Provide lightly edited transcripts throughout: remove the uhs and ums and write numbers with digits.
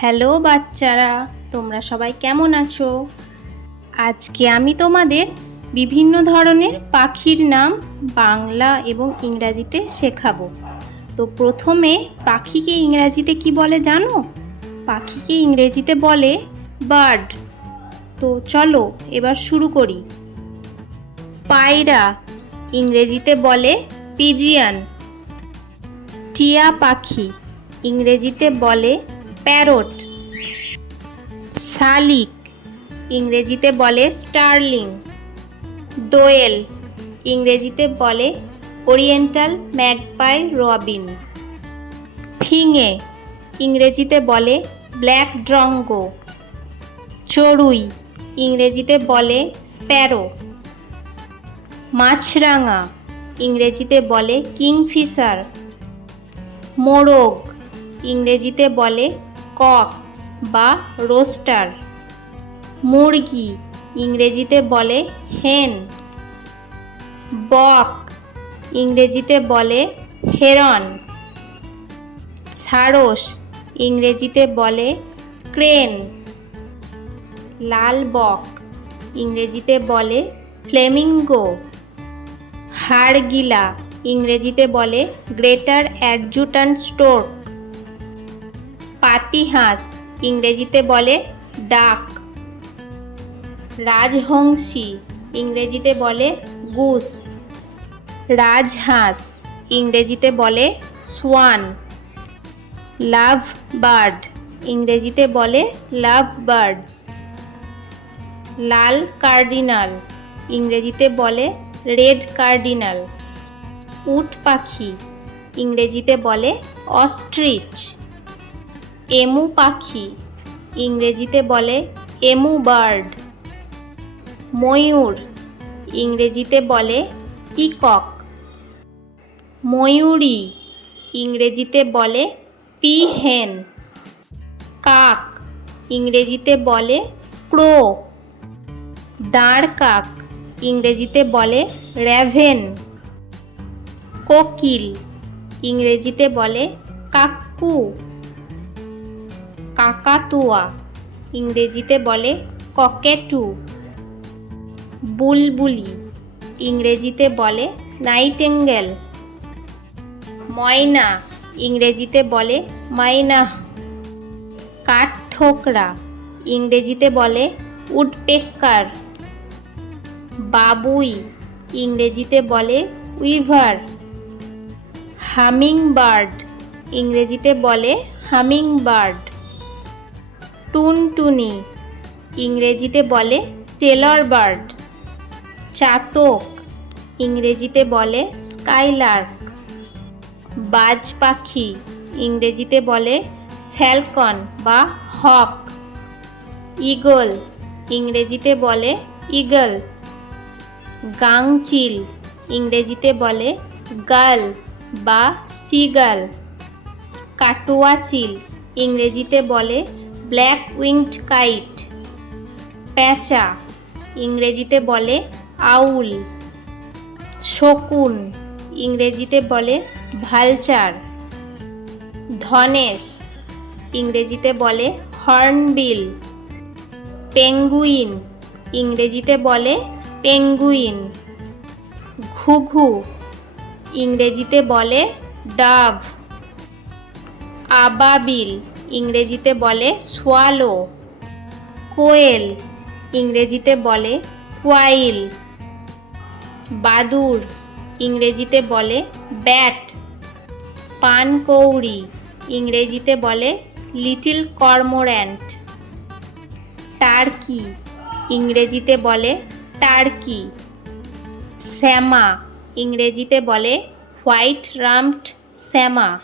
Hello বাচ্চারা, তোমরা সবাই কেমন আছো? আজকে আমি তোমাদের বিভিন্ন ধরনের পাখির নাম বাংলা এবং ইংরাজিতে শেখাবো। তো প্রথমে পাখিকে ইংরাজিতে কি বলে জানো? পাখিকে ইংরেজিতে বলে বার্ড। তো চলো এবার শুরু করি। পায়রা ইংরেজিতে বলে পিজিয়ন। টিয়া পাখি ইংরেজিতে বলে প্যারট। শালিক ইংরেজিতে বলে স্টারলিং। দোয়েল ইংরেজিতে বলে ওরিয়েন্টাল ম্যাগপাই রবিন। ফিঙে ইংরেজিতে বলে ব্ল্যাক ড্রঙ্গো। চড়ুই ইংরেজিতে বলে স্প্যারো। মাছরাঙা ইংরেজিতে বলে কিংফিশার। মোরগ ইংরেজিতে বলে কক বা রোস্টার। মুরগি ইংরেজিতে বলে হেন। বক ইংরেজিতে বলে হেরন। সারস ইংরেজিতে বলে ক্রেন। লাল বক ইংরেজিতে বলে ফ্লেমিঙ্গো। হাড়গিলা ইংরেজিতে বলে গ্রেটার অ্যাডজুট্যান্ট স্টোর্ক। পাতিহাঁস ইংরেজিতে বলে ডাক। রাজহংসী ইংরেজিতে বলে গুস। রাজহাঁস ইংরেজিতে বলে সোয়ান। লাভ বার্ড ইংরেজিতে বলে লাভ বার্ডস। লাল কার্ডিনাল ইংরেজিতে বলে রেড কার্ডিনাল। উট পাখি ইংরেজিতে বলে অস্ট্রিচ। এমু পাখি ইংরেজিতে বলে এমু বার্ড। ময়ূর ইংরেজিতে বলে পিকক। ময়ূরী ইংরেজিতে বলে পিহেন। কাক ইংরেজিতে বলে ক্রো। দাঁড় কাক ইংরেজিতে বলে র্যাভেন। কোকিল ইংরেজিতে বলে কাক্কু। কাকাতুয়া ইংরেজিতে বলে ককেটু। বুলবুলি ইংরেজিতে বলে নাইটেঙ্গেল। ময়না ইংরেজিতে বলে মাইনাহ। কাঠঠোকরা ইংরেজিতে বলে উডপেক্কার। বাবুই ইংরেজিতে বলে উইভার। হামিং বার্ড ইংরেজিতে বলে হামিং বার্ড। টুনটুনি ইংরেজিতে বলে টেলর বার্ড। চাতক ইংরেজিতে বলে স্কাইলার্ক। বাজ পাখি ইংরেজিতে বলে ফ্যালকন বা হক। ঈগল ইংরেজিতে বলে ঈগল। গাংচিল ইংরেজিতে বলে গাল বা সিগাল। কাটোয়াচিল ইংরেজিতে বলে ব্ল্যাক উইংড কাইট। প্যাঁচা ইংরেজিতে বলে আউল। শকুন ইংরেজিতে বলে ভালচার। ধনেশ ইংরেজিতে বলে হর্নবিল। পেঙ্গুইন ইংরেজিতে বলে পেঙ্গুইন। ঘুঘু ইংরেজিতে বলে ডাভ। আবাবিল ইংরেজিতে বলে সোয়ালো। কোয়েল ইংরেজিতে বলে কোয়াইল। বাদুড় ইংরেজিতে বলে ব্যাট। পানকৌড়ি ইংরেজিতে বলে লিটল কর্মোর্যান্ট। টার্কি ইংরেজিতে বলে টার্কি। শ্যামা ইংরেজিতে বলে হোয়াইট রাম্পড শ্যামা।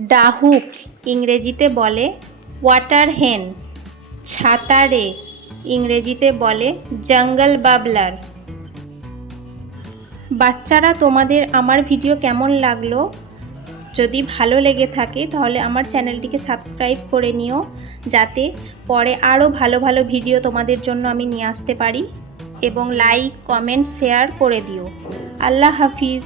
ডাহুক ইংরেজিতে বলে ওয়াটার হেন। ছাতারে ইংরেজিতে বলে জঙ্গল বাবলার। বাচ্চারা, তোমাদের আমার ভিডিও কেমন লাগলো? যদি ভালো লেগে থাকে তাহলে আমার চ্যানেলটিকে সাবস্ক্রাইব করে নিও, যাতে পরে আরও ভালো ভালো ভিডিও তোমাদের জন্য আমি নিয়ে আসতে পারি। এবং লাইক, কমেন্ট, শেয়ার করে দিও। আল্লাহ হাফিজ।